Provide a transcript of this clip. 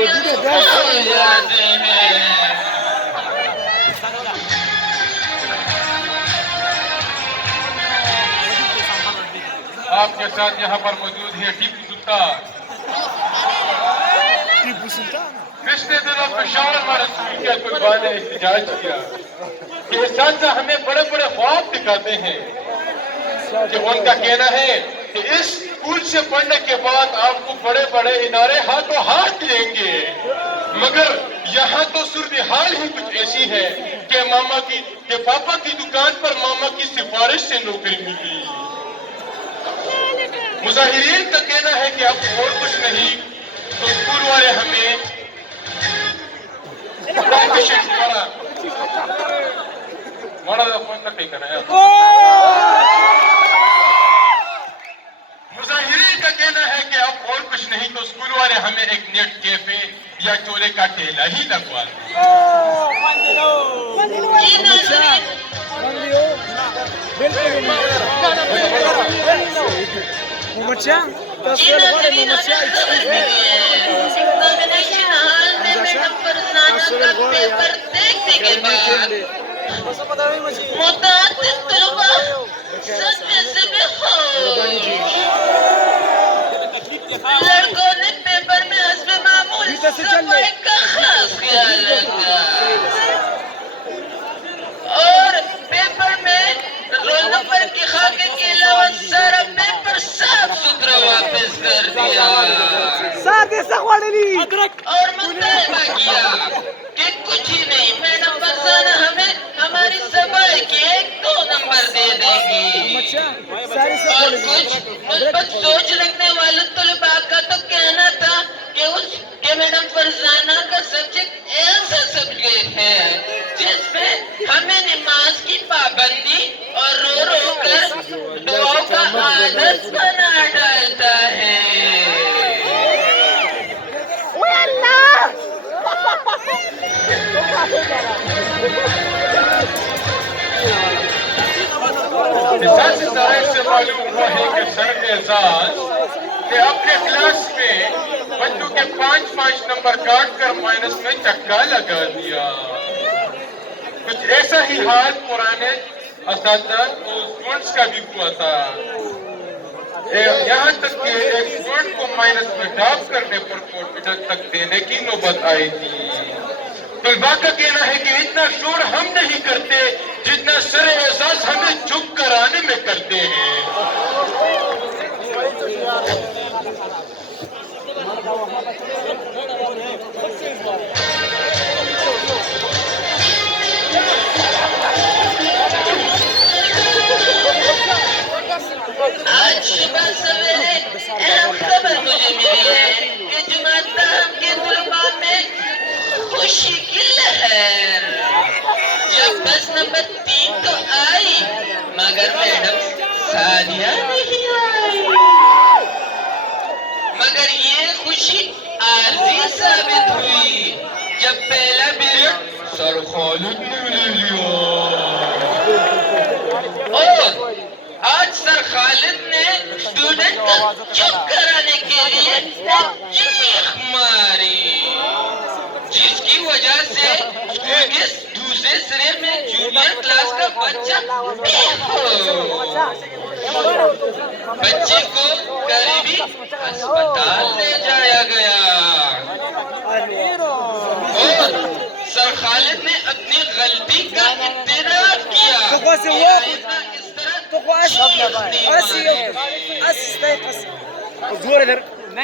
हो जाते हैं। आपके साथ यहाँ पर मौजूद है टीपू सुल्तान। पिछले दिनों पेशावर में रसूल के कुर्बान ने एहतजाज किया कि असातिज़ा हमें बड़े बड़े ख्वाब दिखाते हैं कि उनका कहना है कि इस स्कूल से पढ़ने के बाद आपको बड़े बड़े इदारे हाथों हाथ लेंगे, मगर यहाँ तो सूरत हाल ही कुछ ऐसी है कि पापा की दुकान पर मामा की सिफारिश से नौकरी मिली। मुजाहिरीन का कहना है कि अब और कुछ नहीं तो स्कूल वाले हमें मुजाहिरीन का कहना है कि अब और कुछ नहीं तो स्कूल वाले हमें एक नेट कैफे या चोले का ठेला ही लगवा लड़कों ने पेपर में हस्बे मामूल सफाई का खास ख्याल रखा और पेपर में रोल नंबर के खाके के अलावा सारा पेपर साफ सुथरा वापस कर दिया और मुतालबा किया कि कुछ ही नहीं, मैडम फरजाना हमें हमारी सफाई के 1-2 नंबर दे देगी। और कुछ मुस्बत सोच रखने वाले तलबा का तो कहना था कि मैडम फरजाना का सब्जेक्ट ऐसा सब्जेक्ट है जिसमें हमें नमाज की पाबंदी और रो रो कर दुआओं का आदत बना डालता है। से मालूम हुआ है कि सर एजाज ने अपने क्लास में बच्चों के 5-5 नंबर काट कर माइनस में चक्का लगा दिया। कुछ ऐसा ही हाल पुराने असातिज़ा और स्टूडेंट्स का भी हुआ था। यहाँ तक कि एक स्टूडेंट को माइनस में टॉप करने पर कॉन्फिडेंस तक देने की नौबत आई थी। तलबा का कहना है कि इतना शोर हम नहीं करते जितना सर एजाज हमें चुप कराने में करते हैं। आज सुबह सवेरे अहम खबर मुझे मिली है कि जुमाता के तलबा में खुशी की लहर। जब बस नंबर 3 तो आई मगर मैडम सानिया नहीं आई, मगर ये खुशी आरजी साबित हुई जब पहला पीरियड सर खालिद ने ले लिया। और आज सर खालिद ने स्टूडेंट को चुप कराने के लिए चीख मारी, जिसकी वजह से स्कूल के दूसरे सिरे में जूनियर क्लास का बच्चा बच्चे को करीबी अस्पताल ले जाया गया। और सर खालिद ने अपनी गलती का इत्तराफ किया। नहीं